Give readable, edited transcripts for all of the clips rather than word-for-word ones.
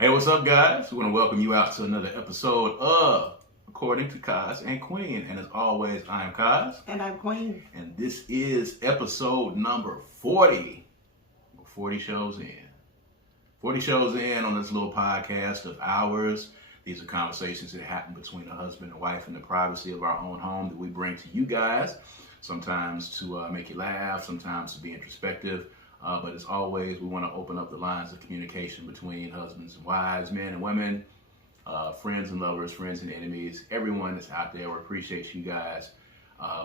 Hey, what's up, guys? We want to welcome you out to another episode of According to Kaz and Queen. And as always, I am Kaz. And I'm Queen. And this is episode number 40. We're 40 shows in. 40 shows in on this little podcast of ours. These are conversations that happen between a husband and wife in the privacy of our own home that we bring to you guys. Sometimes to make you laugh, sometimes to be introspective. But as always, we want to open up the lines of communication between husbands and wives, men and women, friends and lovers, friends and enemies, everyone that's out there. We appreciate you guys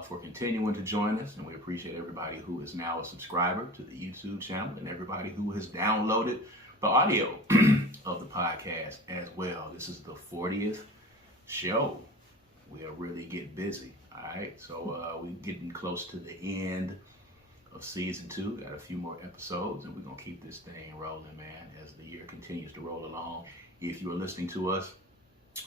for continuing to join us, and we appreciate everybody who is now a subscriber to the YouTube channel and everybody who has downloaded the audio of the podcast as well. This is the 40th show. We'll really get busy, all right? So we're getting close to the end of season 2. Got a few more episodes, and we're gonna keep this thing rolling, man, as the year continues to roll along. If you are listening to us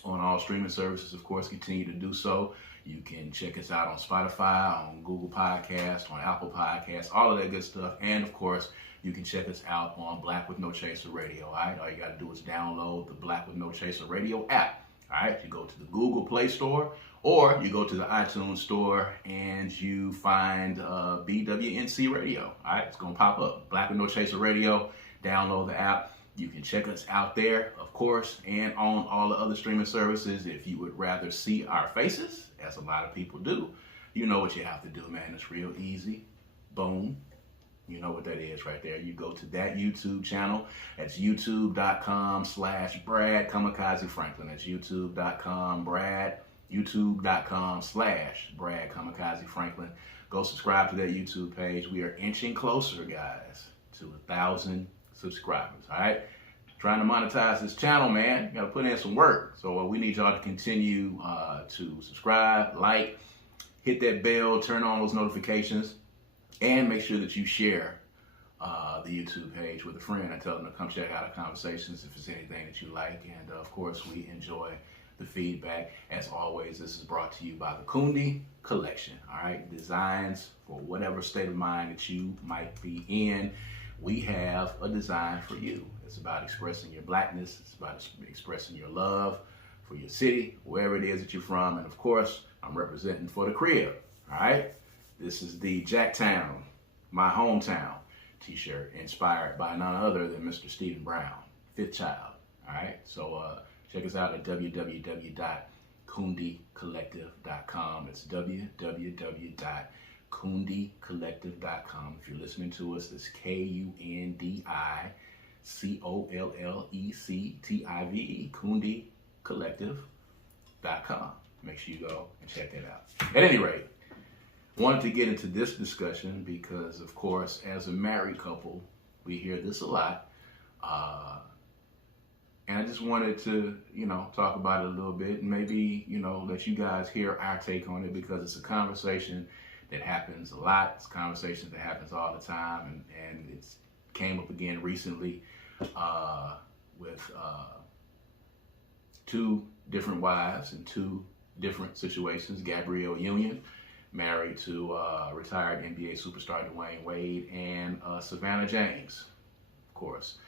on all streaming services, of course, continue to do so. You can check us out on Spotify, on Google Podcasts, on Apple Podcasts, all of that good stuff. And of course, you can check us out on Black with No Chaser Radio. All right, all you got to do is download the Black with No Chaser Radio app. All right, you go to the Google Play Store, or you go to the iTunes Store and you find BWNC Radio. All right, it's going to pop up. Black with No Chaser Radio. Download the app. You can check us out there, of course, and on all the other streaming services. If you would rather see our faces, as a lot of people do, you know what you have to do, man. It's real easy. Boom. You know what that is right there. You go to that YouTube channel. That's youtube.com/Brad Kamikaze Franklin. That's youtube.com/Brad Kamikaze Franklin. Go subscribe to that YouTube page. We are inching closer, guys, to 1,000 subscribers. All right. Trying to monetize this channel, man. You got to put in some work. So we need y'all to continue to subscribe, like, hit that bell, turn on those notifications. And make sure that you share the YouTube page with a friend and tell them to come check out our conversations if it's anything that you like. And of course, we enjoy the feedback. As always, this is brought to you by the Kundi Collection. All right, designs for whatever state of mind that you might be in. We have a design for you. It's about expressing your blackness. It's about expressing your love for your city, wherever it is that you're from. And of course, I'm representing for the crib. All right. This is the Jacktown, my hometown t-shirt, inspired by none other than Mr. Stephen Brown, fifth child. All right, so check us out at www.kundicollective.com. It's www.kundicollective.com. If you're listening to us, that's KUNDICOLLECTIVE, kundicollective.com. Make sure you go and check that out. At any rate, wanted to get into this discussion because, of course, as a married couple, we hear this a lot. And I just wanted to, talk about it a little bit and maybe, let you guys hear our take on it, because it's a conversation that happens a lot. It's a conversation that happens all the time. And it's came up again recently with 2 different wives in 2 different situations. Gabrielle Union, married to retired NBA superstar Dwayne Wade, and Savannah James, of course.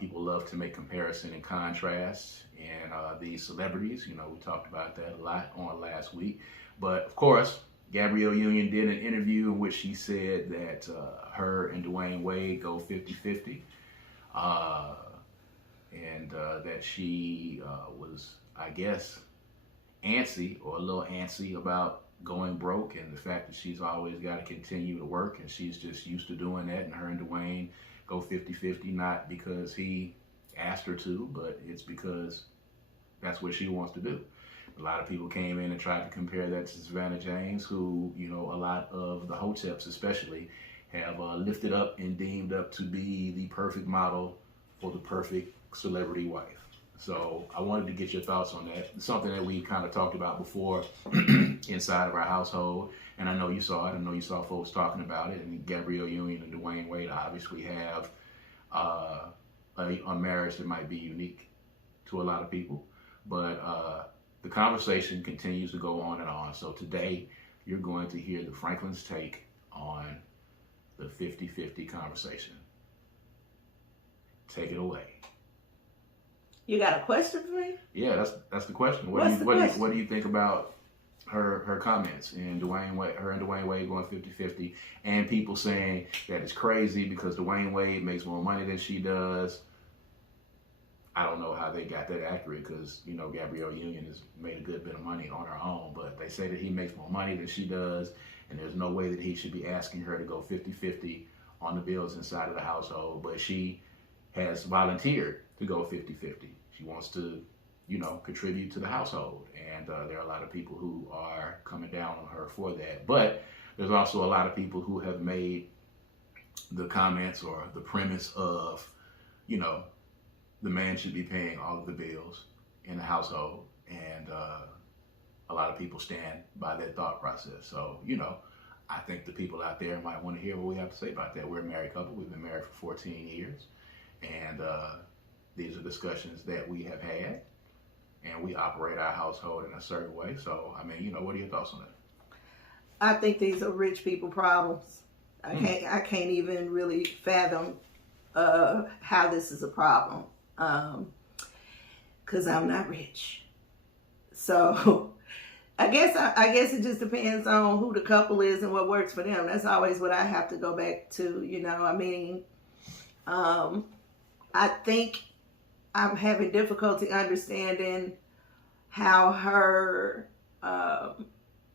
People love to make comparison and contrast in these celebrities. We talked about that a lot on last week. But of course, Gabrielle Union did an interview in which she said that her and Dwayne Wade go 50-50. And that she was, I guess, antsy, or a little antsy about going broke, and the fact that she's always got to continue to work, and she's just used to doing that, and her and Dwayne go 50-50, not because he asked her to, but it's because that's what she wants to do. A lot of people came in and tried to compare that to Savannah James, who, a lot of the hoteps especially have lifted up and deemed up to be the perfect model for the perfect celebrity wife. So I wanted to get your thoughts on that. It's something that we kind of talked about before inside of our household. And I know you saw it. I know you saw folks talking about it. And Gabrielle Union and Dwayne Wade obviously have a marriage that might be unique to a lot of people. But the conversation continues to go on and on. So today, you're going to hear the Franklin's take on the 50-50 conversation. Take it away. You got a question for me? Yeah, that's the question. What do you think about her comments and her and Dwayne Wade going 50-50, and people saying that it's crazy because Dwayne Wade makes more money than she does? I don't know how they got that accurate because, Gabrielle Union has made a good bit of money on her own, but they say that he makes more money than she does, and there's no way that he should be asking her to go 50-50 on the bills inside of the household, but she has volunteered to go 50-50. She wants to, contribute to the household, and there are a lot of people who are coming down on her for that, but there's also a lot of people who have made the comments or the premise of, the man should be paying all of the bills in the household, and a lot of people stand by that thought process. So, I think the people out there might want to hear what we have to say about that. We're a married couple. We've been married for 14 years, and these are discussions that we have had, and we operate our household in a certain way. So, what are your thoughts on that? I think these are rich people problems. I can't even really fathom how this is a problem. Because I'm not rich. So I guess it just depends on who the couple is and what works for them. That's always what I have to go back to, I think I'm having difficulty understanding how her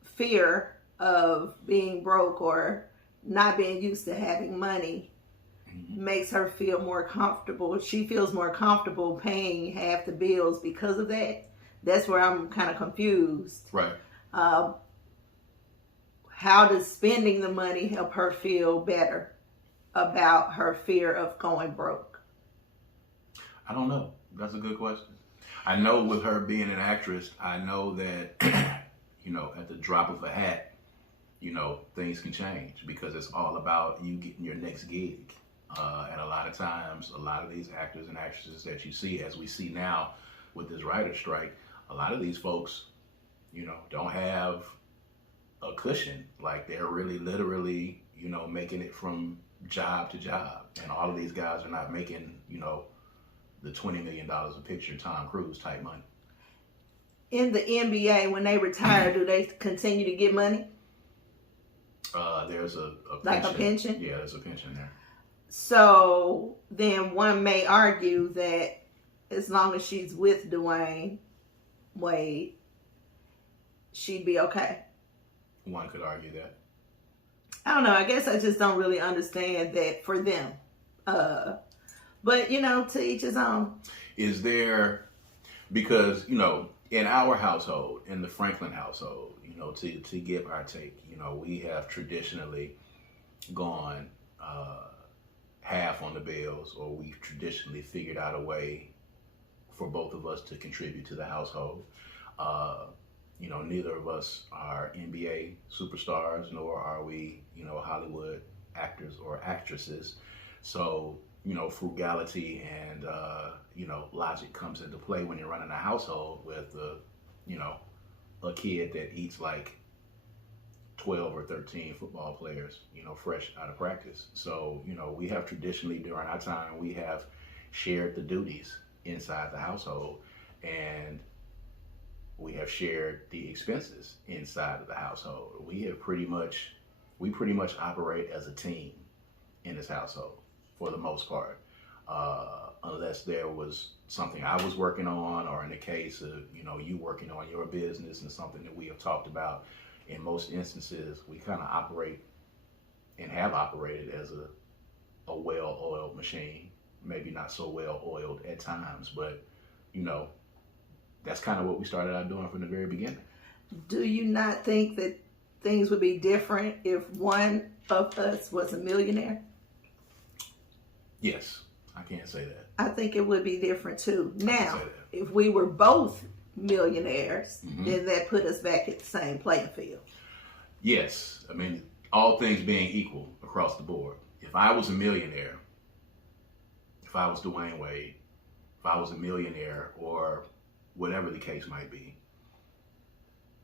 fear of being broke or not being used to having money makes her feel more comfortable. She feels more comfortable paying half the bills because of that. That's where I'm kind of confused. Right. How does spending the money help her feel better about her fear of going broke? I don't know. That's a good question. I know with her being an actress, I know that, at the drop of a hat, things can change because it's all about you getting your next gig. And a lot of times, a lot of these actors and actresses that you see, as we see now with this writer's strike, a lot of these folks, don't have a cushion. Like, they're really literally, making it from job to job. And all of these guys are not making, the $20 million a picture Tom Cruise type money. In the NBA, when they retire, do they continue to get money? There's a pension. Like a pension? Yeah, there's a pension there. So then one may argue that as long as she's with Dwayne Wade, she'd be okay. One could argue that. I don't know. I guess I just don't really understand that for them. But, to each his own. Is there, because, in our household, in the Franklin household, to give our take, we have traditionally gone half on the bills, or we've traditionally figured out a way for both of us to contribute to the household. Neither of us are NBA superstars, nor are we, Hollywood actors or actresses. So, frugality and, logic comes into play when you're running a household with, a kid that eats like 12 or 13 football players, fresh out of practice. So, we have traditionally during our time, we have shared the duties inside the household, and we have shared the expenses inside of the household. We pretty much operate as a team in this household for the most part, unless there was something I was working on, or in the case of, you working on your business and something that we have talked about. In most instances, we kind of operate and have operated as a well-oiled machine. Maybe not so well-oiled at times, but, that's kind of what we started out doing from the very beginning. Do you not think that things would be different if one of us was a millionaire? Yes, I can't say that. I think it would be different too. Now, if we were both millionaires, then that put us back at the same playing field. Yes. All things being equal across the board. If I was a millionaire, if I was Dwayne Wade, if I was a millionaire, or whatever the case might be,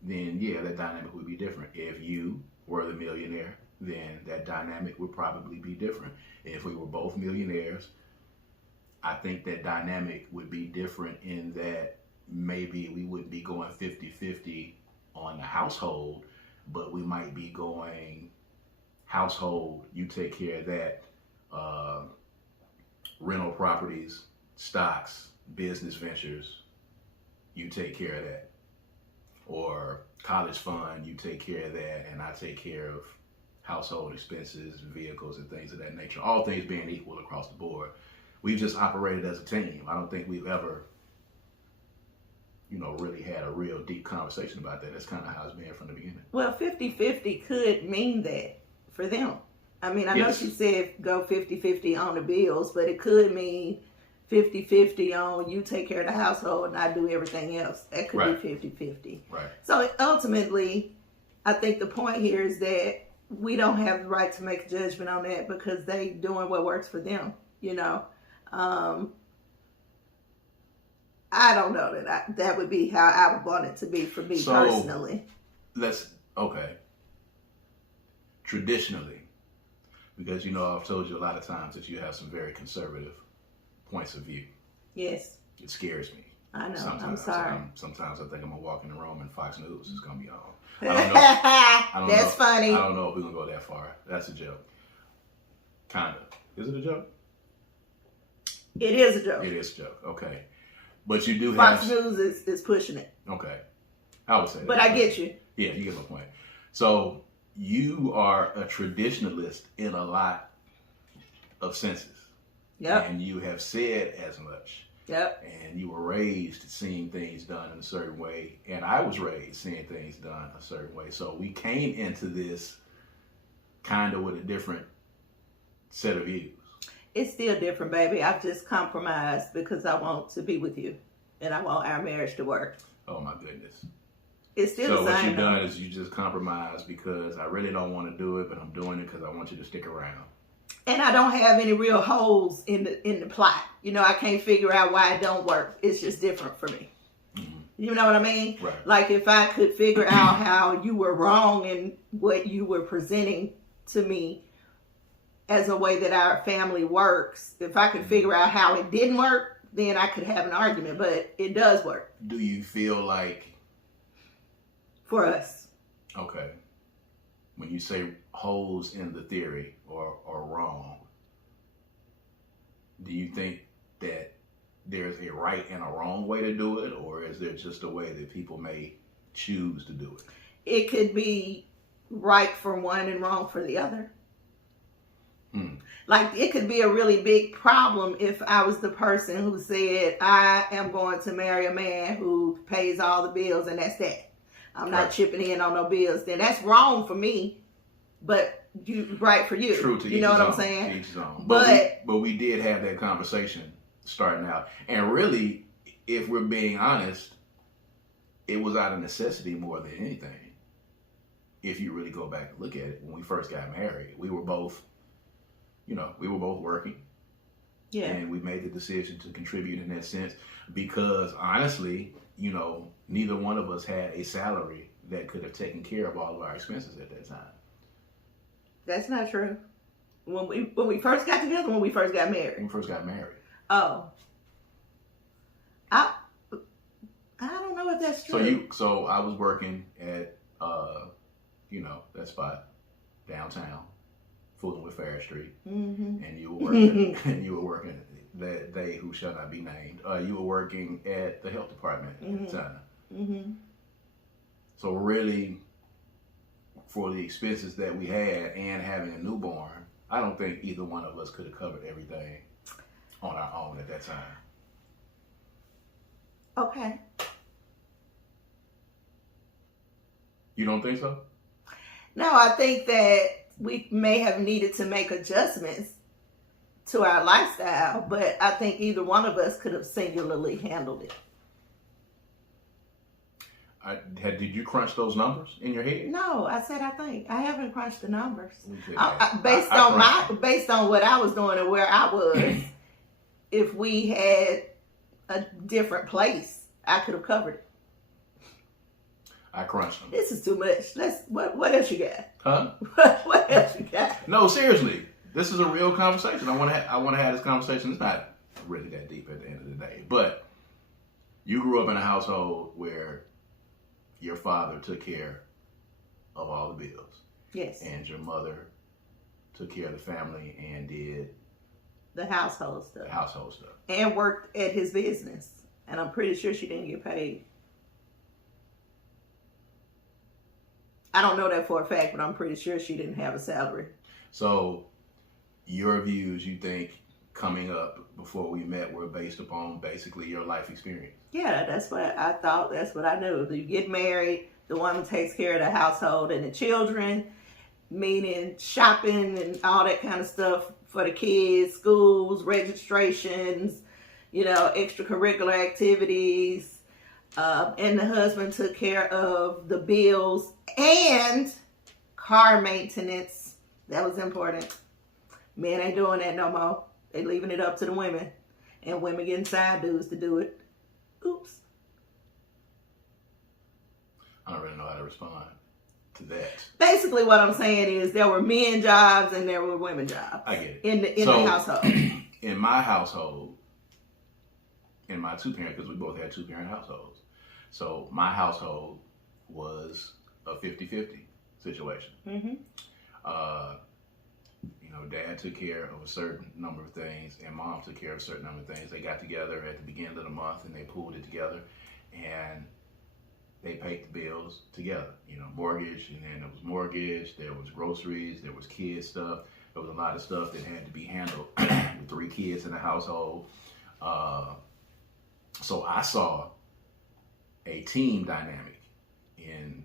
then yeah, that dynamic would be different. If you were the millionaire, then that dynamic would probably be different. If we were both millionaires, I think that dynamic would be different in that maybe we wouldn't be going 50-50 on the household, but we might be going household, you take care of that, rental properties, stocks, business ventures, you take care of that. Or college fund, you take care of that, and I take care of household expenses, vehicles, and things of that nature. All things being equal across the board. We've just operated as a team. I don't think we've ever, really had a real deep conversation about that. That's kind of how it's been from the beginning. Well, 50-50 could mean that for them. I mean, I know she said go 50-50 on the bills, but it could mean 50-50 on you take care of the household and I do everything else. That could be 50-50. Right. So ultimately, I think the point here is that we don't have the right to make a judgment on that because they doing what works for them, I don't know that would be how I would want it to be for me personally. Traditionally, because I've told you a lot of times that you have some very conservative points of view. Yes. It scares me. I know. Sometimes, I'm sorry. Sometimes I think I'm gonna walk in the room and Fox News is gonna be on. That's funny. I don't know if we're gonna go that far. That's a joke. Kinda. Is it a joke? It is a joke. It is a joke. Okay. But you do have... Fox News is pushing it. Okay. I would say that. But I get you. Yeah, you get my point. So you are a traditionalist in a lot of senses. Yep. And you have said as much. Yep. And you were raised seeing things done in a certain way. And I was raised seeing things done a certain way. So we came into this kind of with a different set of views. It's still different, baby. I've just compromised because I want to be with you. And I want our marriage to work. Oh, my goodness. It's still the same. So what you've done is you just compromise because I really don't want to do it, but I'm doing it because I want you to stick around. And I don't have any real holes in the plot. I can't figure out why it don't work. It's just different for me. Mm-hmm. You know what I mean? Right. Like if I could figure out how you were wrong in what you were presenting to me as a way that our family works, if I could figure out how it didn't work, then I could have an argument, but it does work. Do you feel like... For us. Okay. When you say holes in the theory or wrong, do you think that there's a right and a wrong way to do it, or is there just a way that people may choose to do it? It could be right for one and wrong for the other. Like it could be a really big problem if I was the person who said, I am going to marry a man who pays all the bills and that's that. I'm not chipping in on no bills. Then that's wrong for me, but right for you. True to you know what I'm saying? Each his own. But we did have that conversation starting out. And really, if we're being honest, it was out of necessity more than anything. If you really go back and look at it, when we first got married, we were both working. Yeah. And we made the decision to contribute in that sense because honestly, neither one of us had a salary that could have taken care of all of our expenses at that time. That's not true. When we first got together, when we first got married. When we first got married. Oh. I don't know if that's true. So I was working at that spot downtown, fooling with Fair Street, and you were working that day who shall not be named. You were working at the health department at the time. Mm-hmm. So really, for the expenses that we had and having a newborn, I don't think either one of us could have covered everything on our own at that time. Okay. You don't think so? No, I think that we may have needed to make adjustments to our lifestyle, but I think either one of us could have singularly handled it. Did you crunch those numbers in your head? No, I said I think. I haven't crunched the numbers. Based on what I was doing and where I was, if we had a different place, I could have covered it. I crunched them. This is too much. What else you got? Huh? What else you got? No, seriously. This is a real conversation. I want to have this conversation. It's not really that deep at the end of the day. But you grew up in a household where your father took care of all the bills. Yes. And your mother took care of the family and did the household stuff. And worked at his business. And I'm pretty sure she didn't get paid. I don't know that for a fact, but I'm pretty sure she didn't have a salary. So your views, you think, coming up before we met were based upon basically your life experience? Yeah, that's what I thought. That's what I knew. You get married, the woman takes care of the household and the children, meaning shopping and all that kind of stuff for the kids, schools, registrations, extracurricular activities. And the husband took care of the bills and car maintenance. That was important. Men ain't doing that no more. They leaving it up to the women. And women getting side dudes to do it. Oops. I don't really know how to respond to that. Basically what I'm saying is there were men jobs and there were women jobs. I get it. In the household. In my household, in my two-parent, because we both had two-parent households. So my household was a 50-50 situation. Mm-hmm. Dad took care of a certain number of things and mom took care of a certain number of things. They got together at the beginning of the month and they pooled it together and they paid the bills together. Mortgage, and then there was mortgage, there was groceries, there was kid stuff. There was a lot of stuff that had to be handled with 3 kids in the household. So I saw a team dynamic in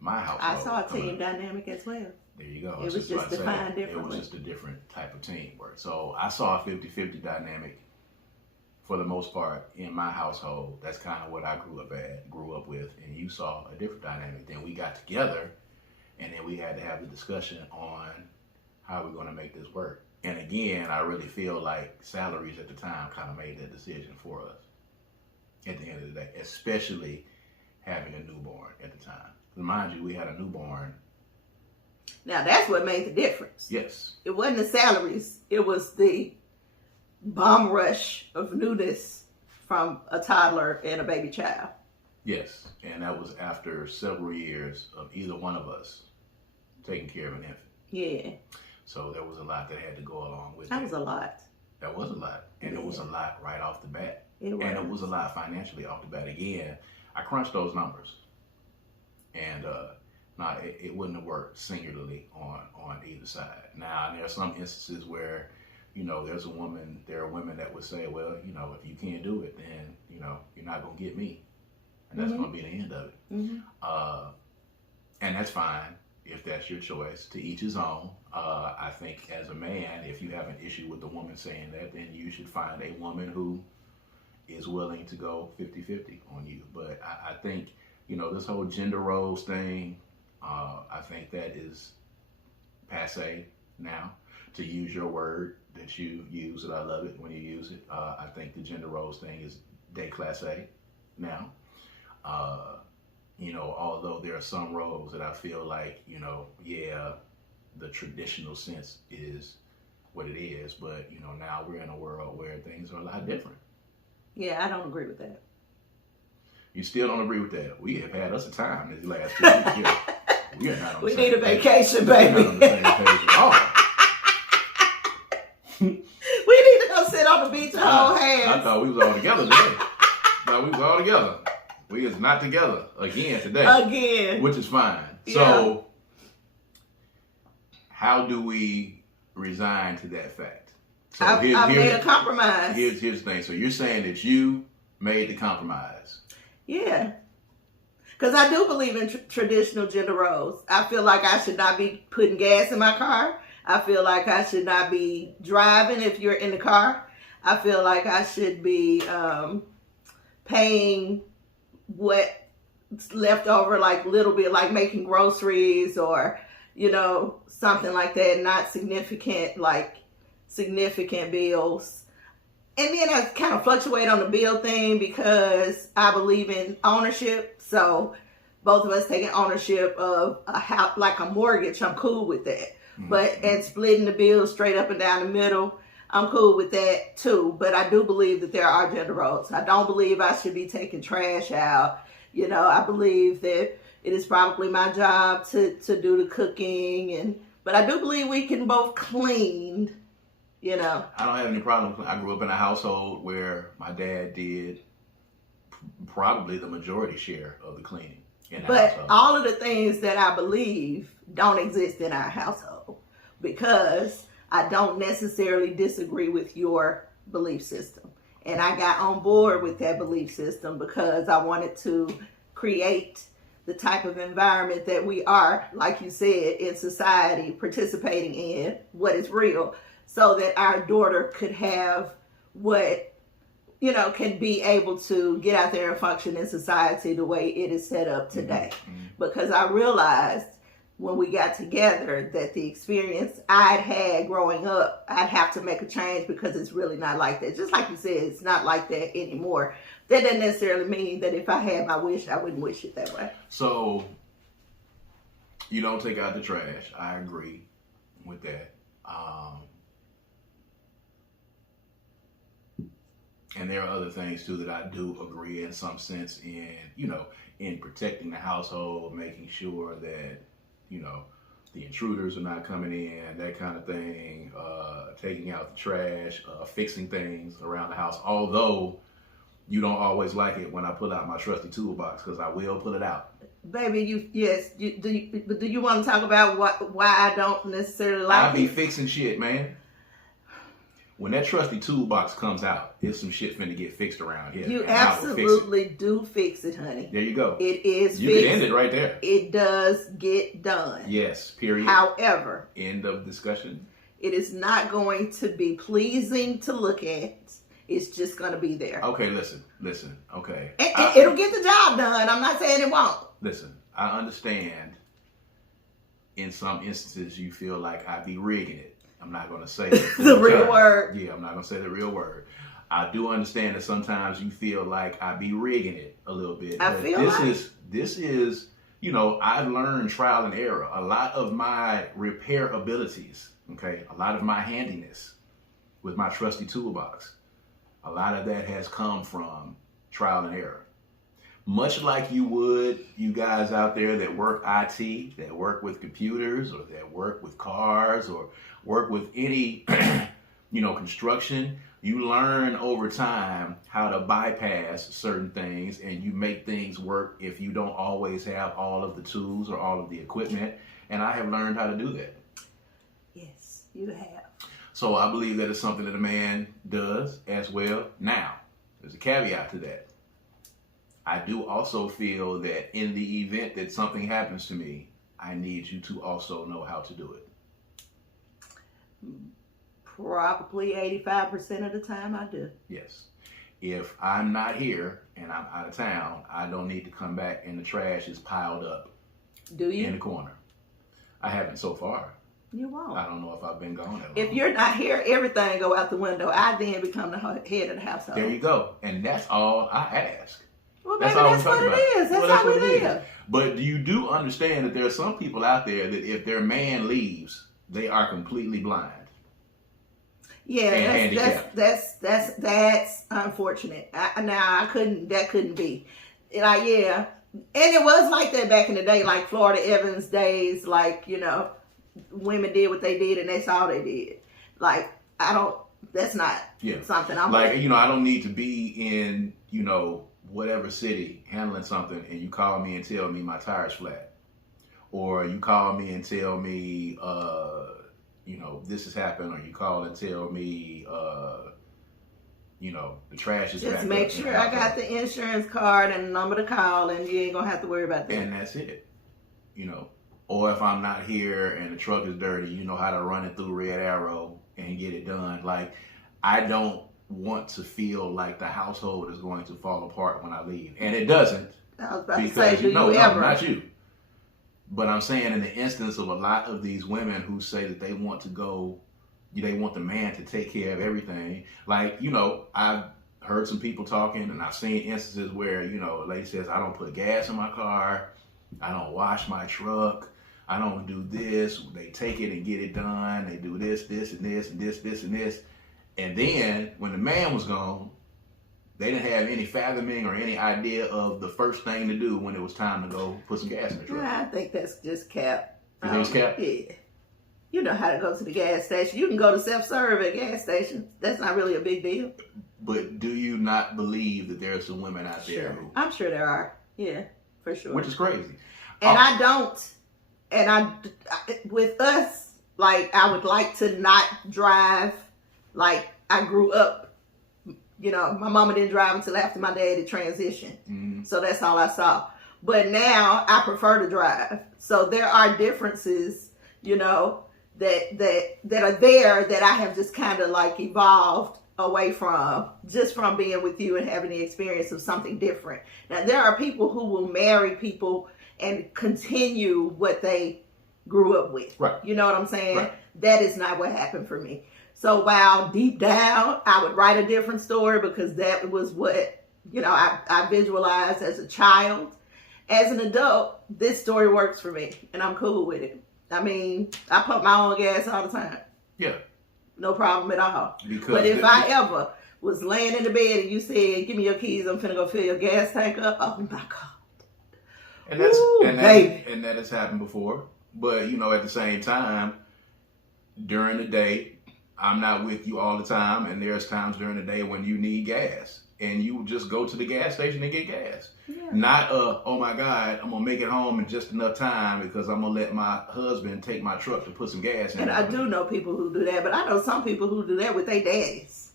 my household. I saw a team dynamic as well. There you go. It was just defined differently. It was just a different type of teamwork. So I saw a 50-50 dynamic for the most part in my household. That's kind of what I grew up with. And you saw a different dynamic. Then we got together and then we had to have the discussion on how we're going to make this work. And again, I really feel like salaries at the time kind of made that decision for us at the end of the day, especially having a newborn at the time. Mind you, we had a newborn. Now, that's what made the difference. Yes. It wasn't the salaries. It was the bomb rush of newness from a toddler and a baby child. Yes. And that was after several years of either one of us taking care of an infant. Yeah. So there was a lot that had to go along with that. That was a lot. That was a lot. And it was a lot right off the bat. It was. And it was a lot financially off the bat. Again, I crunched those numbers. And it wouldn't have worked singularly on either side. Now, there are some instances where, there are women that would say, well, if you can't do it, then, you're not going to get me. And that's going to be the end of it. Mm-hmm. And that's fine if that's your choice. To each his own. I think as a man, if you have an issue with the woman saying that, then you should find a woman who is willing to go 50-50 on you. But I think, this whole gender roles thing, I think that is passe now. To use your word that you use, and I love it when you use it. I think the gender roles thing is déclassé now. Although there are some roles that I feel like, the traditional sense is what it is. But, now we're in a world where things are a lot different. Yeah, I don't agree with that. You still don't agree with that? We have had us a time these last 2 weeks. Yeah. We are not on the same need a page. vacation, baby. We're not on the same page at all. We need to go sit on the beach and hold hands. I thought we was all together today. We is not together again today. Again. Which is fine. Yeah. So, how do we resign to that fact? So I made a compromise. Here's the thing. So you're saying that you made the compromise. Yeah. Because I do believe in traditional gender roles. I feel like I should not be putting gas in my car. I feel like I should not be driving if you're in the car. I feel like I should be paying what's left over, like little bit, like making groceries or, something like that. Not significant bills. And then I kind of fluctuate on the bill thing because I believe in ownership. So both of us taking ownership of a house, like a mortgage, I'm cool with that. Mm-hmm. But and splitting the bills straight up and down the middle, I'm cool with that too. But I do believe that there are gender roles. I don't believe I should be taking trash out. I believe that it is probably my job to do the cooking, but I do believe we can both clean. I don't have any problem. I grew up in a household where my dad did probably the majority share of the cleaning in the household. But all of the things that I believe don't exist in our household because I don't necessarily disagree with your belief system. And I got on board with that belief system because I wanted to create the type of environment that we are, like you said, in society, participating in what is real, so that our daughter could have what, can be able to get out there and function in society the way it is set up today. Mm-hmm. Because I realized when we got together that the experience I'd had growing up, I'd have to make a change because it's really not like that. Just like you said, it's not like that anymore. That doesn't necessarily mean that if I had my wish, I wouldn't wish it that way. So, you don't take out the trash. I agree with that. And there are other things too that I do agree in some sense in protecting the household, making sure that, the intruders are not coming in, that kind of thing, taking out the trash, fixing things around the house. Although you don't always like it when I pull out my trusty toolbox, because I will pull it out. Baby, do you want to talk about why I don't necessarily like it? I be fixing shit, man. When that trusty toolbox comes out, there's some shit finna get fixed around here. You absolutely do fix it, honey. There you go. It is fixed. You can end it right there. It does get done. Yes, period. However, end of discussion. It is not going to be pleasing to look at. It's just going to be there. Okay, listen. Okay. It'll get the job done. I'm not saying it won't. Listen, I understand in some instances you feel like I be rigging it. I'm not going to say the real word. Yeah, I'm not going to say the real word. I do understand that sometimes you feel like I be rigging it a little bit. This is, I've learned trial and error. A lot of my repair abilities, okay, a lot of my handiness with my trusty toolbox, a lot of that has come from trial and error. Much like you guys out there that work IT, that work with computers, or that work with cars, or work with any, construction, you learn over time how to bypass certain things, and you make things work if you don't always have all of the tools or all of the equipment. And I have learned how to do that. Yes, you have. So I believe that it's something that a man does as well. Now, there's a caveat to that. I do also feel that in the event that something happens to me, I need you to also know how to do it. Probably 85% of the time I do. Yes. If I'm not here and I'm out of town, I don't need to come back and the trash is piled up. Do you? In the corner. I haven't so far. You won't. I don't know if I've been gone that long. If you're not here, everything go out the window. I then become the head of the household. There you go. And that's all I ask. Well, baby, that's what it is. That's how we live. But you do understand that there are some people out there that if their man leaves, they are completely blind. Yeah, that's unfortunate. That couldn't be. And it was like that back in the day, like Florida Evans days, women did what they did and that's all they did. That's not something I'm like, I don't need to be in, whatever city handling something and you call me and tell me my tire's flat. Or you call me and tell me, this has happened, or you call and tell me, the trash is just make sure I got the insurance card and the number to call, and you ain't gonna have to worry about that. And that's it, Or if I'm not here and the truck is dirty, you know how to run it through Red Arrow and get it done. Like, I don't want to feel like the household is going to fall apart when I leave, and it doesn't. I was about to say, do you ever? Not you. But I'm saying in the instance of a lot of these women who say that they want to go, they want the man to take care of everything. Like, I've heard some people talking and I've seen instances where, a lady says, I don't put gas in my car. I don't wash my truck. I don't do this. They take it and get it done. They do this, and this, and this, and this. And then when the man was gone, they didn't have any fathoming or any idea of the first thing to do when it was time to go put some gas in the truck. I think that's just cap. You think it's cap? Yeah. You know how to go to the gas station. You can go to self-serve at gas stations. That's not really a big deal. But do you not believe that there are some women out there who... I'm sure there are. Yeah, for sure. Which is crazy. And I don't. And with us, like, I would like to not drive. Like, I grew up, you know, my mama didn't drive until after my dad had transitioned. Mm-hmm. So that's all I saw. But now I prefer to drive. So there are differences, you know, that are there that I have just kind of like evolved away from, just from being with you and having the experience of something different. Now, there are people who will marry people and continue what they grew up with. Right. You know what I'm saying? Right. That is not what happened for me. So while deep down, I would write a different story because that was what, you know, I visualized as a child. As an adult, this story works for me and I'm cool with it. I mean, I pump my own gas all the time. Yeah. No problem at all. Because but if I ever was laying in the bed and you said, give me your keys, I'm finna go fill your gas tank up, oh my God. And that's Ooh, and that has happened before. But, you know, at the same time, during the day, I'm not with you all the time. And there's times during the day when you need gas. And you just go to the gas station and get gas. Yeah. Not, oh my God, I'm going to make it home in just enough time because I'm going to let my husband take my truck to put some gas in. And I do know people who do that, but I know some people who do that with their daddies.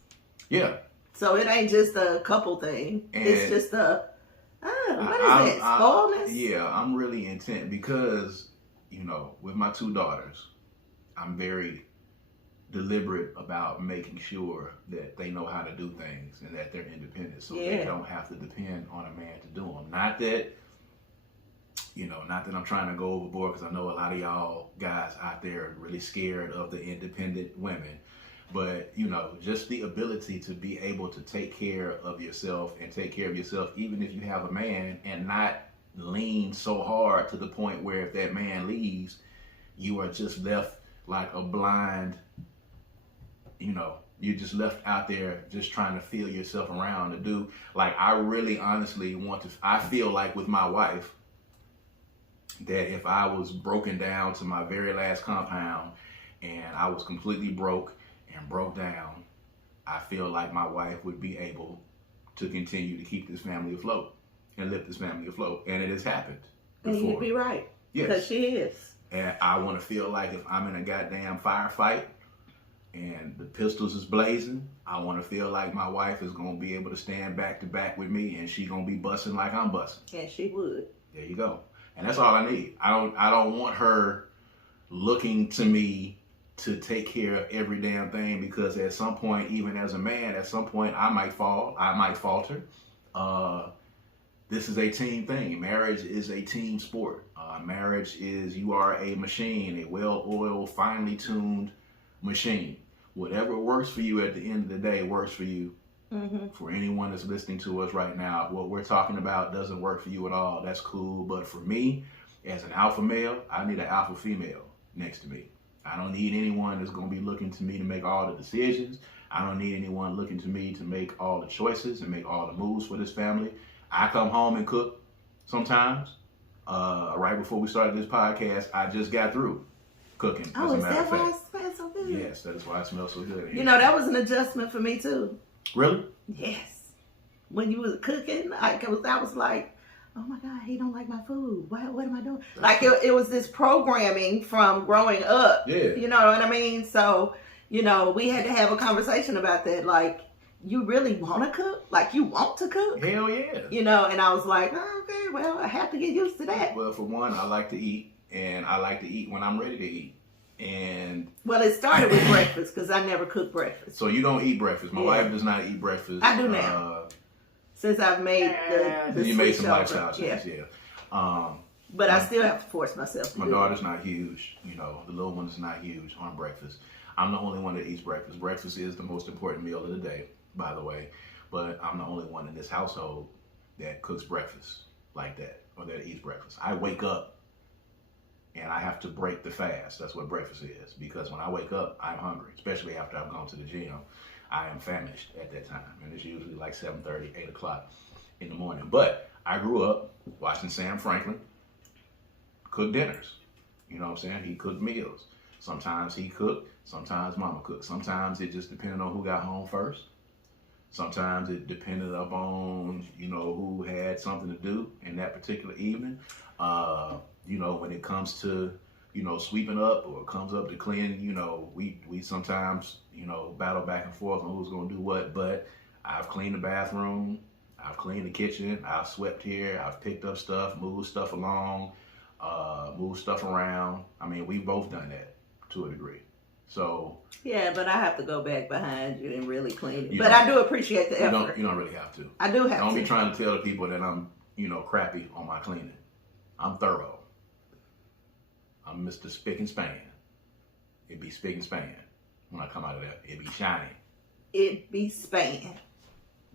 Yeah. So it ain't just a couple thing. And it's just what is that? Spoilness? Yeah, I'm really intent because, you know, with my two daughters, I'm very deliberate about making sure that they know how to do things and that they're independent so they don't have to depend on a man to do them. Not that I'm trying to go overboard because I know a lot of y'all guys out there are really scared of the independent women. But, you know, just the ability to be able to take care of yourself and take care of yourself even if you have a man and not lean so hard to the point where if that man leaves, you are just left like a blind, you know, you're just left out there just trying to feel yourself around to do. Like, I really honestly I feel like with my wife that if I was broken down to my very last compound and I was completely broke and broke down, I feel like my wife would be able to continue to keep this family afloat and lift this family afloat. And it has happened before. And you'd be right. Yes. Because she is. And I want to feel like if I'm in a goddamn firefight and the pistols is blazing, I want to feel like my wife is going to be able to stand back to back with me and she going to be busting like I'm busting. And she would. There you go. And that's all I need. I don't want her looking to me to take care of every damn thing because at some point, even as a man, at some point I might fall. I might falter. This is a team thing. Marriage is a team sport. Marriage is, you are a machine, a well-oiled, finely tuned machine. Whatever works for you at the end of the day works for you. Mm-hmm. For anyone that's listening to us right now, what we're talking about doesn't work for you at all. That's cool. But for me, as an alpha male, I need an alpha female next to me. I don't need anyone that's going to be looking to me to make all the decisions. I don't need anyone looking to me to make all the choices and make all the moves for this family. I come home and cook sometimes. Right before we started this podcast, I just got through cooking. Oh, is that why it smells so good? Yes, that is why it smells so good. You know, that was an adjustment for me too. Really? Yes. When you was cooking, I was like, oh my God, he don't like my food. What am I doing? Like it was this programming from growing up. Yeah. You know what I mean? So, you know, we had to have a conversation about that. Like, you really want to cook? Like, you want to cook? Hell yeah. You know, and I was like, oh, okay, well, I have to get used to that. Well, for one, I like to eat, and I like to eat when I'm ready to eat. And well, it started with breakfast because I never cooked breakfast. So you don't eat breakfast. My wife does not eat breakfast. I do now. Since I've made the you made some lifestyle changes, yeah. But I still have to force myself to My daughter's not huge. You know, the little one's not huge on breakfast. I'm the only one that eats breakfast. Breakfast is the most important meal of the day, by the way. But I'm the only one in this household that cooks breakfast like that or that eats breakfast. I wake up and I have to break the fast. That's what breakfast is. Because when I wake up, I'm hungry, especially after I've gone to the gym. I am famished at that time. And it's usually like 7:30, 8 o'clock in the morning. But I grew up watching Sam Franklin cook dinners. You know what I'm saying? He cooked meals. Sometimes he cooked, sometimes mama cooked. Sometimes it just depended on who got home first. Sometimes it depended upon, who had something to do in that particular evening. When it comes to, sweeping up or comes up to clean, we sometimes, battle back and forth on who's going to do what. But I've cleaned the bathroom. I've cleaned the kitchen. I've swept here. I've picked up stuff, moved stuff along, moved stuff around. I mean, we've both done that to a degree. So yeah, but I have to go back behind you and really clean it. But I do appreciate the effort. You don't really have to. I do have to. Don't be trying to tell the people that I'm, crappy on my cleaning. I'm thorough. I'm Mr. Spick and Span. It be spick and span when I come out of that. It be shiny. It be span.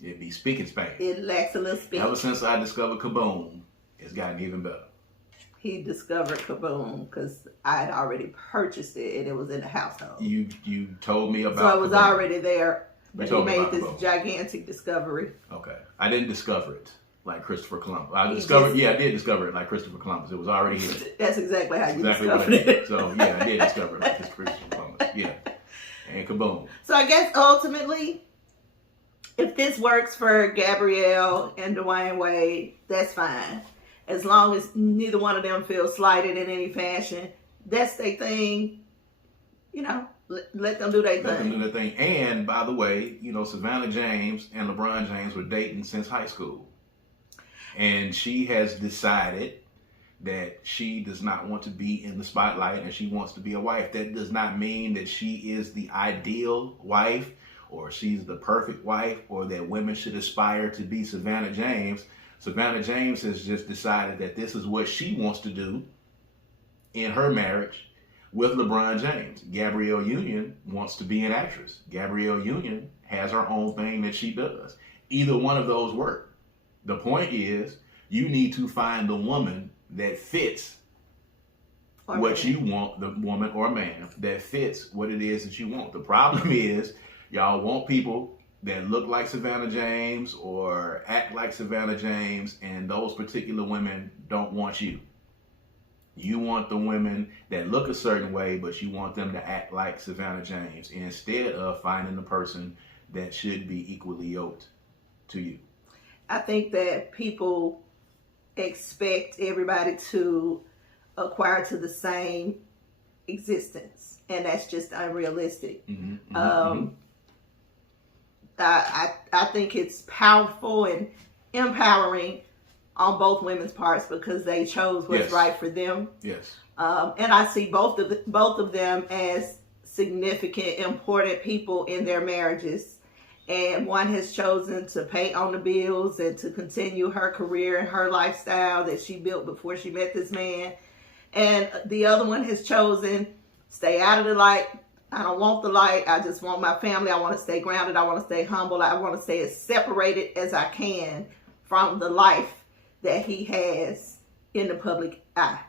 It be spick and span. It lacks a little spin. Ever since I discovered Kaboom, it's gotten even better. He discovered Kaboom because I had already purchased it and it was in the household. You told me about So it was Kaboom. already there, but he made this Kaboom. gigantic discovery. Okay. I didn't discover it like Christopher Columbus. I did discover it like Christopher Columbus. It was already here. That's exactly how you Exactly discovered it. So yeah, I did discover it like Christopher Columbus. Yeah. And Kaboom. So I guess ultimately, if this works for Gabrielle and Dwayne Wade, that's fine. As long as neither one of them feel slighted in any fashion, that's their thing. Let them do their thing. Let them do their thing. And by the way, Savannah James and LeBron James were dating since high school. And she has decided that she does not want to be in the spotlight and she wants to be a wife. That does not mean that she is the ideal wife or she's the perfect wife or that women should aspire to be Savannah James. Savannah James has just decided that this is what she wants to do in her marriage with LeBron James. Gabrielle Union wants to be an actress. Gabrielle Union has her own thing that she does. Either one of those work. The point is, you need to find the woman that fits what you want, the woman or man that fits what it is that you want. The problem is, y'all want people that look like Savannah James or act like Savannah James, and those particular women don't want you. You want the women that look a certain way, but you want them to act like Savannah James instead of finding the person that should be equally yoked to you. I think that people expect everybody to acquire to the same existence, and that's just unrealistic. I think it's powerful and empowering on both women's parts because they chose what's right for them. Yes. And I see both of them as significant, important people in their marriages. And one has chosen to pay on the bills and to continue her career and her lifestyle that she built before she met this man. And the other one has chosen stay out of the light. I don't want the light. I just want my family. I want to stay grounded. I want to stay humble. I want to stay as separated as I can from the life that he has in the public eye.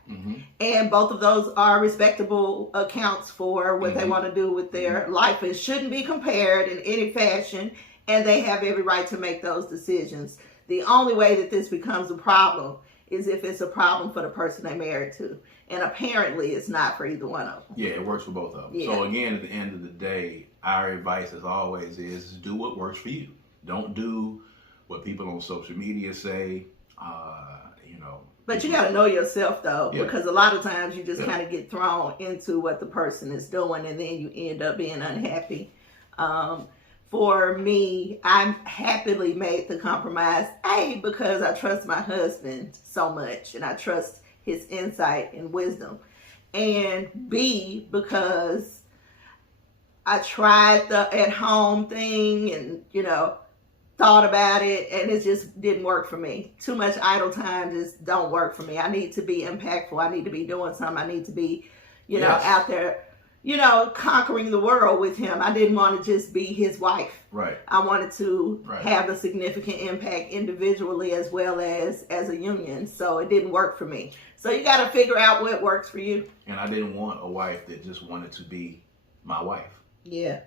And both of those are respectable accounts for what they want to do with their life. It shouldn't be compared in any fashion, and they have every right to make those decisions. The only way that this becomes a problem is if it's a problem for the person they married to. And apparently it's not for either one of them. Yeah, it works for both of them. Yeah. So again, at the end of the day, our advice as always is do what works for you. Don't do what people on social media say, But you got to know yourself, though, because a lot of times you just kind of get thrown into what the person is doing, and then you end up being unhappy. For me, I happily made the compromise, A, because I trust my husband so much, and I trust his insight and wisdom, and B, because I tried the at-home thing and, thought about it, and it just didn't work for me. Too much idle time just don't work for me. I need to be impactful. I need to be doing something. I need to be, out there, conquering the world with him. I didn't want to just be his wife. Right. I wanted to have a significant impact individually as well as a union. So it didn't work for me. So you got to figure out what works for you. And I didn't want a wife that just wanted to be my wife. Yeah.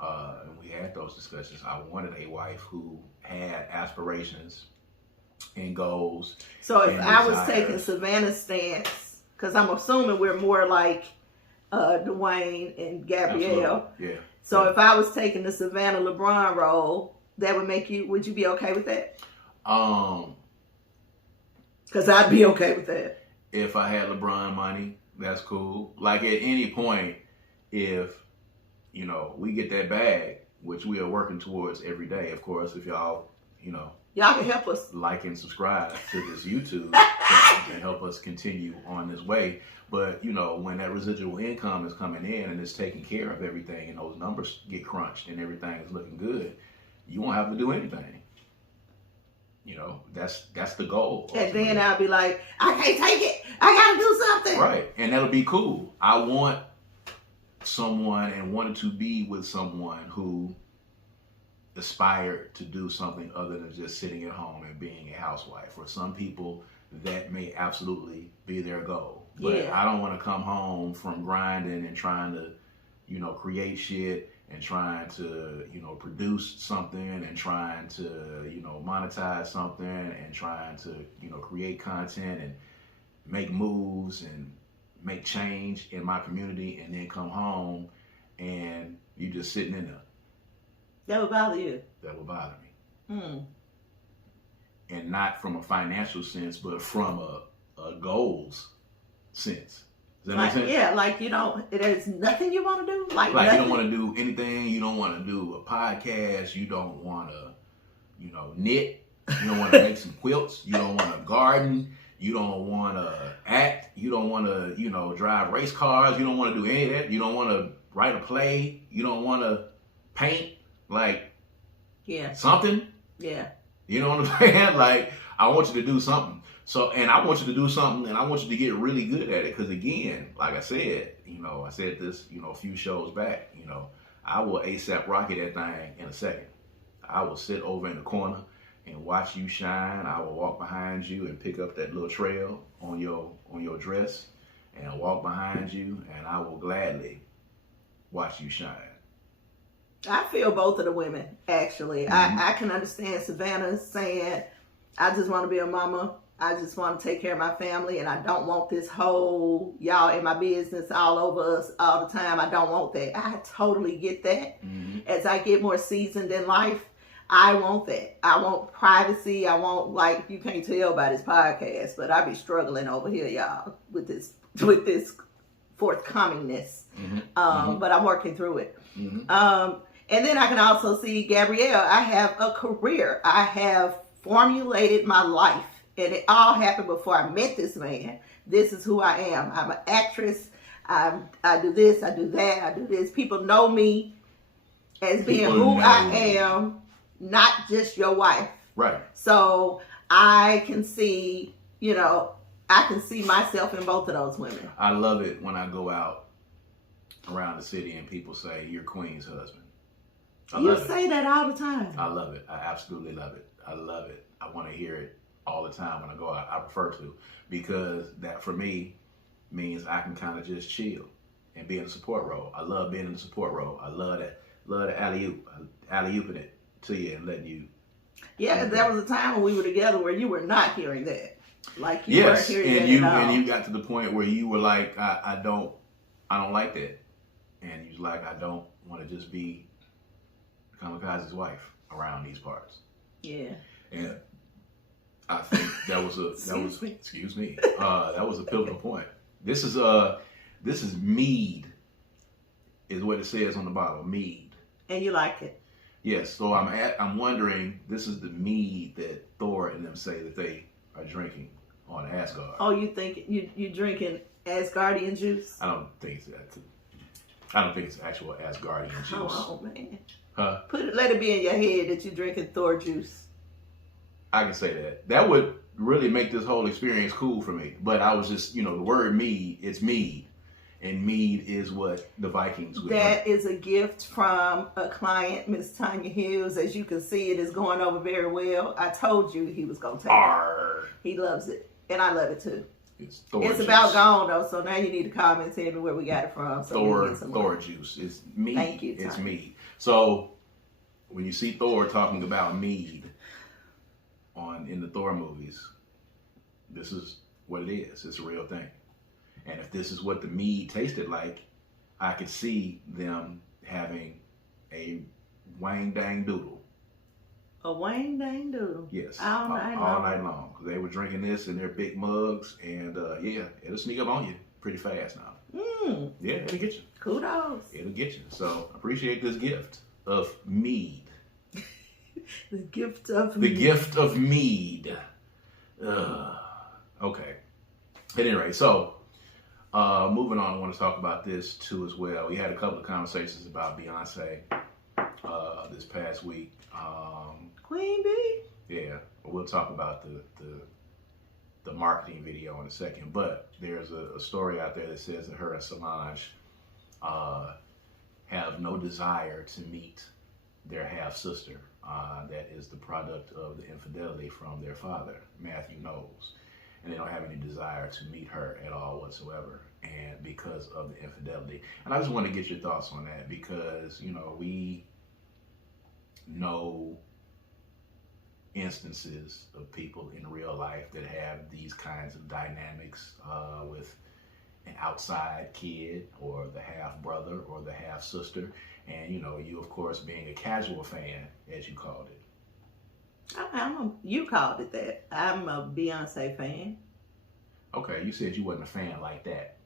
and we had those discussions. I wanted a wife who had aspirations and goals. So if and I was desires. taking Savannah's stance, because I'm assuming we're more like Dwayne and Gabrielle. Absolutely. Yeah. So if I was taking the Savannah LeBron role, that would make you. Would you be okay with that? Because I'd be okay with that. If I had LeBron money, that's cool. Like at any point, if we get that bag, which we are working towards every day. Of course, if y'all Y'all can help us. like and subscribe to this YouTube channel and help us continue on this way. But when that residual income is coming in and it's taking care of everything, and those numbers get crunched and everything is looking good, you won't have to do anything. That's the goal. And then I'll be like, I can't take it. I gotta do something. Right, and that'll be cool. I want someone and wanted to be with someone who aspired to do something other than just sitting at home and being a housewife. For some people, that may absolutely be their goal. But Yeah. I don't want to come home from grinding and trying to, create shit and trying to, produce something and trying to, monetize something and trying to, create content and make moves and make change in my community, and then come home and you just sitting in there. That would bother you. That would bother me. And not from a financial sense, but from a goals sense. Does that make sense? Yeah, like there's nothing you want to do. Like you nothing? don't want to do anything. You don't want to do a podcast. You don't want to, knit. You don't want to make some quilts. You don't want to garden. You don't want to act. You don't want to, drive race cars. You don't want to do any of that. You don't want to write a play. You don't want to paint. Something. Yeah. You know what I'm saying? Like, I want you to do something. So, and I want you to do something, and I want you to get really good at it. Because again, like I said, I said this, a few shows back, I will ASAP rocket that thing in a second. I will sit over in the corner and watch you shine. I will walk behind you and pick up that little trail on your dress and walk behind you, and I will gladly watch you shine. I feel both of the women, actually. I can understand Savannah saying, I just want to be a mama. I just want to take care of my family, and I don't want this whole y'all in my business all over us all the time. I don't want that. I totally get that. As I get more seasoned in life, I want that. I want privacy. I want, you can't tell by this podcast, but I be struggling over here, y'all, with this forthcomingness. But I'm working through it. And then I can also see Gabrielle. I have a career. I have formulated my life. And it all happened before I met this man. This is who I am. I'm an actress. I do this. I do that. I do this. People know me as being who I am, not just your wife. Right. So I can see, I can see myself in both of those women. I love it when I go out around the city and people say, "You're Queen's husband." You say that all the time. I love it. I absolutely love it. I love it. I want to hear it all the time when I go out. I prefer to, because that for me means I can kind of just chill and be in a support role. I love being in the support role. I love the alley-ooping it to you and letting you. Yeah, there was a time when we were together where you were not hearing that. Like you weren't hearing that at all. And you got to the point where you were like, I don't like that. And you was like, I don't want to just be Kamikaze's wife around these parts. Yeah. And I think that was excuse me. That was a pivotal point. This is mead, is what it says on the bottle. Mead. And you like it? Yes. So I'm wondering, this is the mead that Thor and them say that they are drinking on Asgard. Oh, you think you drinking Asgardian juice? I don't think it's actual Asgardian juice. Oh man. Huh? Let it be in your head that you're drinking Thor juice. I can say that. That would really make this whole experience cool for me. But I was just, the word mead, it's mead. And mead is what the Vikings would drink. Is a gift from a client, Miss Tanya Hughes. As you can see, it is going over very well. I told you he was going to take it. He loves it. And I love it too. It's about gone though, so now you need to comment and tell me where we got it from. So Thor juice. It's mead. Thank you, Tanya. It's mead. So when you see Thor talking about mead in the Thor movies, this is what it is. It's a real thing. And if this is what the mead tasted like, I could see them having a wang dang doodle. A wang dang doodle. Yes. All night long. They were drinking this in their big mugs, and yeah, it'll sneak up on you pretty fast now. Yeah, it'll get you. Kudos. It'll get you. So appreciate this gift of mead. The gift of The gift of mead. Okay. At any rate, so moving on, I want to talk about this too as well. We had a couple of conversations about Beyonce this past week. Queen Bee. Yeah, we'll talk about the marketing video in a second. But there's a story out there that says that her and Solange have no desire to meet their half sister. That is the product of the infidelity from their father, Matthew Knowles. And they don't have any desire to meet her at all whatsoever, and because of the infidelity. And I just want to get your thoughts on that, because, you know, we know instances of people in real life that have these kinds of dynamics with an outside kid or the half brother or the half sister. And, you know, you, of course, being a casual fan, as you called it. You called it that. I'm a Beyonce fan. Okay, you said you wasn't a fan like that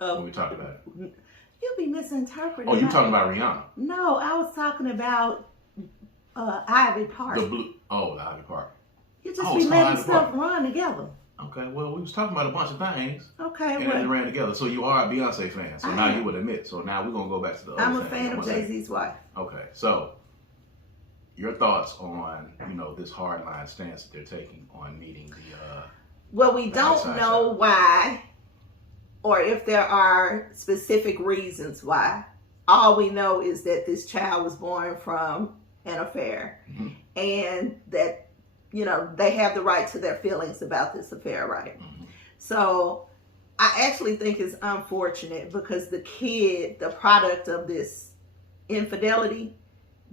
when we talked about it. You'll be misinterpreting. Oh, you talking about Rihanna? No, I was talking about Ivy Park. The Ivy Park. You just be letting stuff run together. Okay, well, we was talking about a bunch of things. Okay, and then it ran together. So you are a Beyonce fan. So now you would admit. So now we're going to go back to the other I'm a fan of Jay-Z's wife. Okay, so your thoughts on, you know, this hardline stance that they're taking on meeting the well, we don't know why, or if there are specific reasons why. All we know is that this child was born from an affair, and that, you know, they have the right to their feelings about this affair, right? So I actually think it's unfortunate because the kid, the product of this infidelity,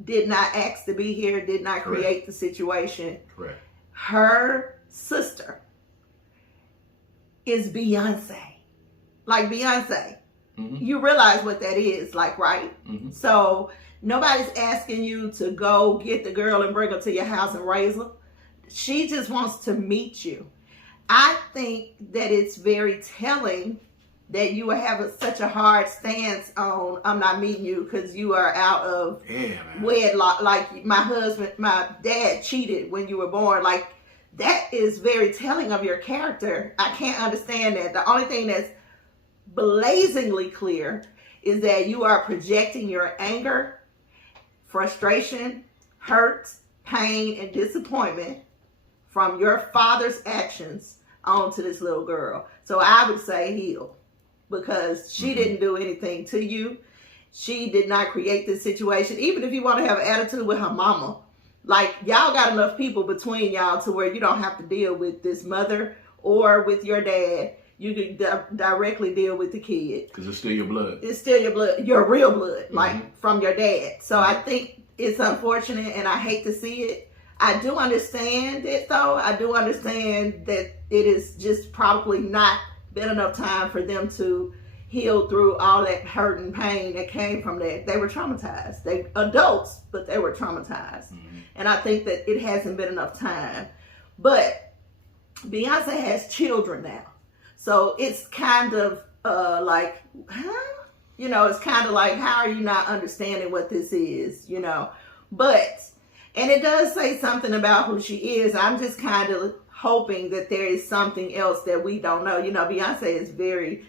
did not ask to be here, did not create the situation. Correct. Her sister is Beyonce. Like Beyonce. You realize what that is, like, right? So nobody's asking you to go get the girl and bring her to your house and raise her. She just wants to meet you. I think that it's very telling that you have such a hard stance on, I'm not meeting you because you are out of wedlock. Like my dad cheated when you were born. Like, that is very telling of your character. I can't understand that. The only thing that's blazingly clear is that you are projecting your anger, frustration, hurt, pain, and disappointment from your father's actions onto this little girl. So I would say heal, because she didn't do anything to you. She did not create this situation. Even if you want to have an attitude with her mama, like, y'all got enough people between y'all to where you don't have to deal with this mother or with your dad. You can directly deal with the kid. Because it's still your blood. It's still your blood, your real blood, like from your dad. So I think it's unfortunate, and I hate to see it. I do understand it, though. I do understand that it is just probably not been enough time for them to heal through all that hurt and pain that came from that. They were traumatized. They adults, but they were traumatized. And I think that it hasn't been enough time. But Beyonce has children now. So it's kind of like, huh? You know, it's kind of like, how are you not understanding what this is, you know? But, and it does say something about who she is. I'm just kind of hoping that there is something else that we don't know. You know, Beyonce is very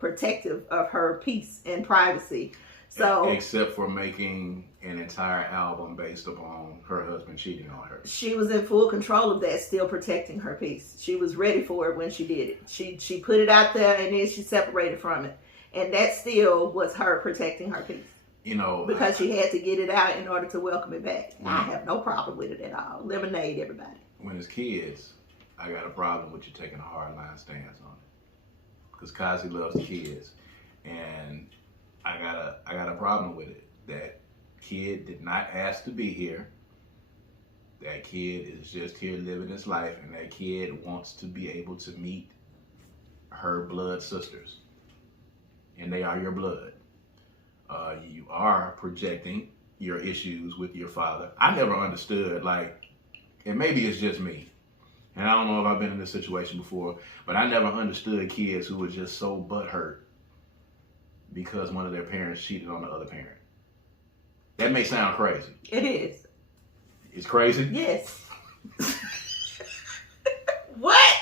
protective of her peace and privacy. So, except for making an entire album based upon her husband cheating on her. She was in full control of that, still protecting her peace. She was ready for it when she did it. She put it out there, and then she separated from it. And that still was her protecting her peace. You know, because she had to get it out in order to welcome it back. I have no problem with it at all. Lemonade, everybody. When it's kids, I got a problem with you taking a hard line stance on it. Because Kazi loves the kids. And I got a problem with it, that kid did not ask to be here. That kid is just here living his life, and that kid wants to be able to meet her blood sisters. And they are your blood. You are projecting your issues with your father. I never understood, and maybe it's just me, and I don't know if I've been in this situation before, but I never understood kids who were just so butthurt because one of their parents cheated on the other parent. That may sound crazy. It is. It's crazy? Yes. What?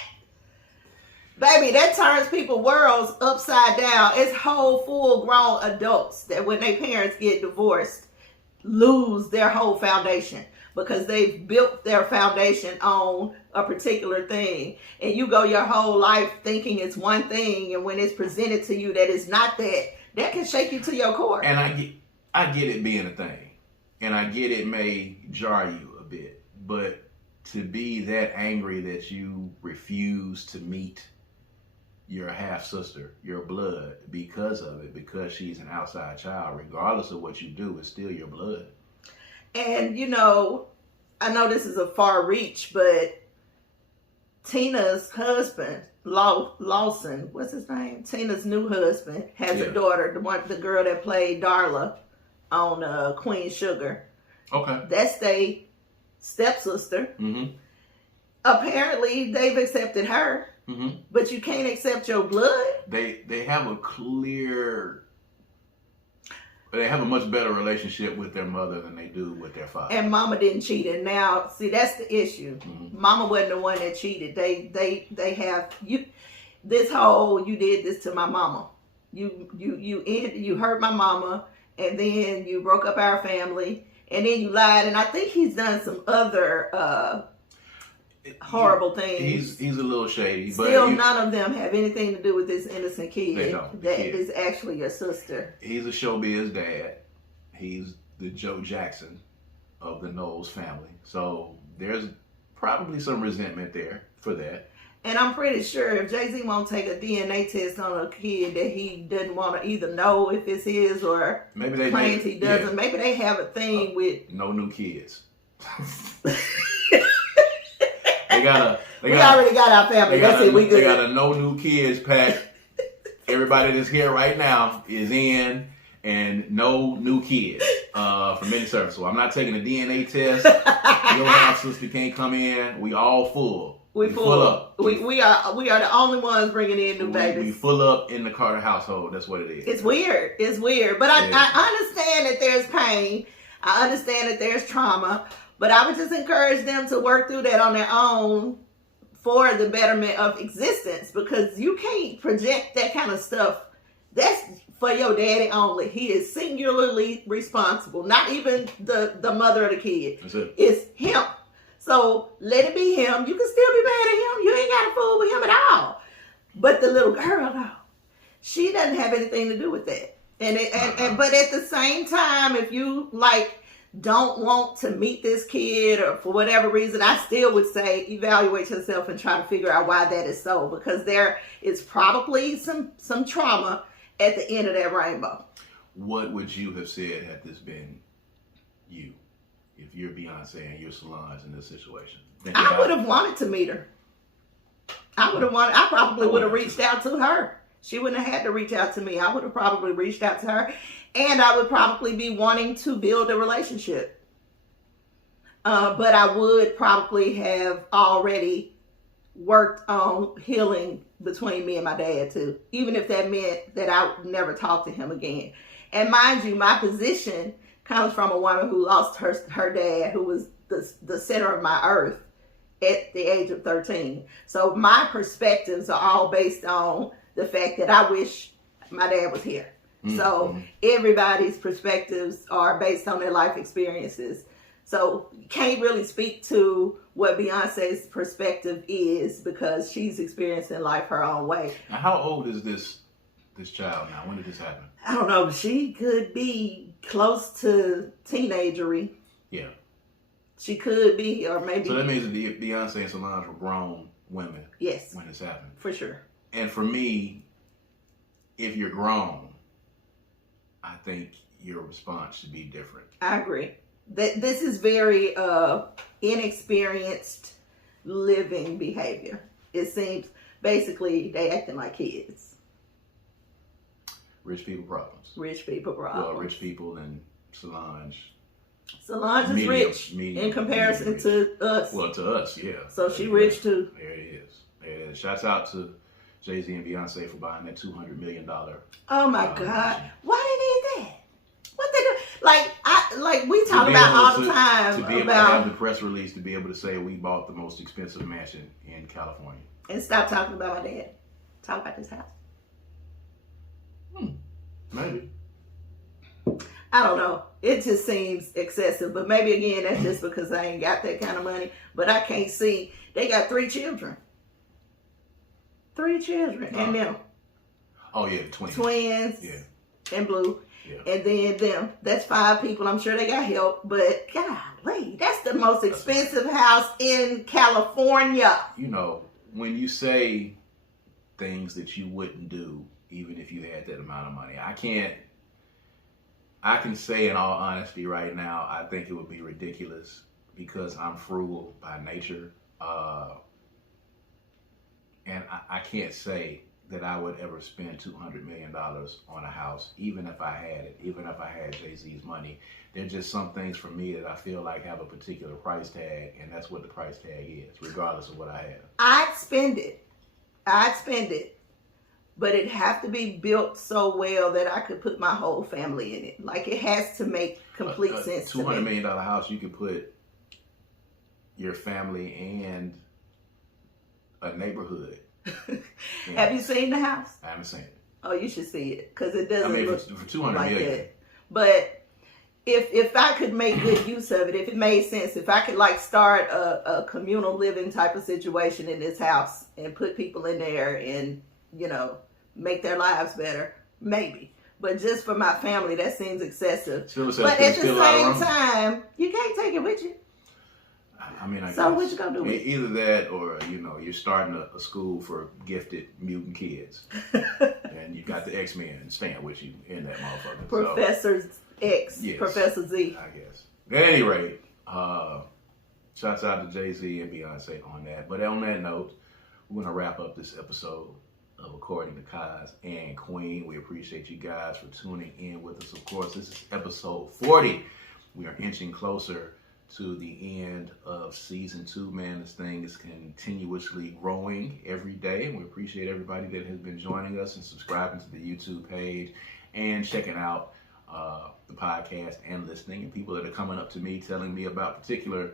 Baby, that turns people's worlds upside down. It's whole full-grown adults that when their parents get divorced, lose their whole foundation because they've built their foundation on a particular thing. And you go your whole life thinking it's one thing, and when it's presented to you that it's not that can shake you to your core. And I get it being a thing. And I get it may jar you a bit. But to be that angry that you refuse to meet your half-sister, your blood, because of it, because she's an outside child, regardless of what you do, it's still your blood. And, I know this is a far reach, but Tina's husband, Lawson, what's his name? Tina's new husband has a daughter, the girl that played Darla on Queen Sugar. Okay. That's their stepsister. Mm-hmm. Apparently, they've accepted her. Mm-hmm. But you can't accept your blood? They have a much better relationship with their mother than they do with their father. And mama didn't cheat. And now, see, that's the issue. Mm-hmm. Mama wasn't the one that cheated. They have you. This whole you did this to my mama. You hurt my mama, and then you broke up our family, and then you lied. And I think he's done some other horrible things. He's a little shady. Still, none of them have anything to do with this innocent kid. They don't. That is actually your sister. He's a showbiz dad. He's the Joe Jackson of the Knowles family. So there's probably some resentment there for that. And I'm pretty sure if Jay-Z won't take a DNA test on a kid that he doesn't want to either know if it's his or maybe they claims he doesn't, yeah. Maybe they have a thing with no new kids. We already got our family. That's it. We good. They got a no new kids pack. Everybody that's here right now is in, and no new kids from any service. So I'm not taking a DNA test. Your half sister can't come in. We all full. We full up. We are the only ones bringing in new babies. We full up in the Carter household. That's what it is. It's weird. But I understand that there's pain. I understand that there's trauma. But I would just encourage them to work through that on their own for the betterment of existence, because you can't project that kind of stuff. That's for your daddy only. He is singularly responsible. Not even the mother of the kid. That's it. It's him. So let it be him. You can still be mad at him. You ain't got to fool with him at all. But the little girl, though, she doesn't have anything to do with that. But at the same time, if you don't want to meet this kid or for whatever reason, I still would say evaluate yourself and try to figure out why that is so, because there is probably some trauma at the end of that rainbow. What would you have said had this been you? If you're Beyonce and you're Solange in this situation? I would have wanted to meet her. I probably would have reached out to her. She wouldn't have had to reach out to me. I would have probably reached out to her. And I would probably be wanting to build a relationship. But I would probably have already worked on healing between me and my dad too. Even if that meant that I would never talk to him again. And mind you, my position comes from a woman who lost her dad, who was the center of my earth at the age of 13. So my perspectives are all based on the fact that I wish my dad was here. Mm-hmm. So everybody's perspectives are based on their life experiences. So you can't really speak to what Beyonce's perspective is because she's experiencing life her own way. Now, how old is this child now? When did this happen? I don't know. She could be close to teenagery. Yeah. She could be, or maybe. So that means that Beyonce and Solange were grown women. Yes. When this happened. For sure. And for me, if you're grown, I think your response should be different. I agree. This is very inexperienced living behavior. It seems basically they acting like kids. Rich people problems. Rich people problems. Well, rich people and Solange. Solange is rich in comparison to us. Well, to us, yeah. So she rich too. There it is. There it is. Shouts out to Jay-Z and Beyonce for buying that $200 million. Oh my God! Why they need that? What they do? Like we talk about all the time to be able to have the press release to be able to say we bought the most expensive mansion in California. And stop talking about my dad. Talk about this house. Maybe. I don't know. It just seems excessive. But maybe again, that's just because I ain't got that kind of money. But I can't see. They got 3 children. 3 children. And them. Oh, yeah, twins. Twins. Yeah. And Blue. Yeah. And then them. That's 5 people. I'm sure they got help. But golly, that's the most expensive house in California. You know, when you say things that you wouldn't do, even if you had that amount of money, I can say in all honesty right now, I think it would be ridiculous because I'm frugal by nature. And I can't say that I would ever spend $200 million on a house, even if I had it, even if I had Jay-Z's money. There's just some things for me that I feel like have a particular price tag, and that's what the price tag is, regardless of what I have. I'd spend it. But it'd have to be built so well that I could put my whole family in it. Like, it has to make complete sense to me. $200 million house, you could put your family and a neighborhood. Have you seen the house? I haven't seen it. Oh, you should see it, because it doesn't look for $200 like million. that. But if I could make good use of it, if it made sense, if I could start a communal living type of situation in this house and put people in there and, make their lives better, maybe. But just for my family, that seems excessive. But at the same time, you can't take it with you. I mean, so what you gonna do with it? Either that or, you're starting a school for gifted mutant kids. And you got the X-Men staying with you in that motherfucker. Professor X, yes, Professor Z. I guess. At any rate, shouts out to Jay-Z and Beyonce on that. But on that note, we're going to wrap up this episode of According to Kaz and Queen. We appreciate you guys for tuning in with us. Of course, this is episode 40. We are inching closer to the end of season 2. Man, this thing is continuously growing every day. And we appreciate everybody that has been joining us and subscribing to the YouTube page and checking out the podcast and listening, and people that are coming up to me telling me about particular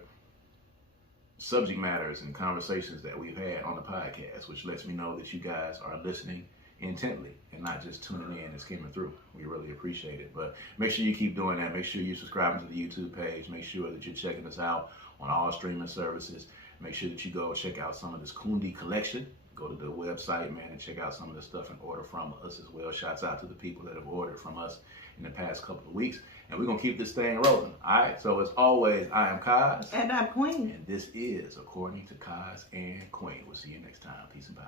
subject matters and conversations that we've had on the podcast, which lets me know that you guys are listening intently and not just tuning in and skimming through. We really appreciate it. But make sure you keep doing that. Make sure you're subscribing to the YouTube page. Make sure that you're checking us out on all streaming services. Make sure that you go check out some of this Kundi collection. Go to the website, man, and check out some of the stuff and order from us as well. Shouts out to the people that have ordered from us in the past couple of weeks. And we're going to keep this thing rolling. All right? So as always, I am Kaz. And I'm Queen. And this is According to Kaz and Queen. We'll see you next time. Peace and power.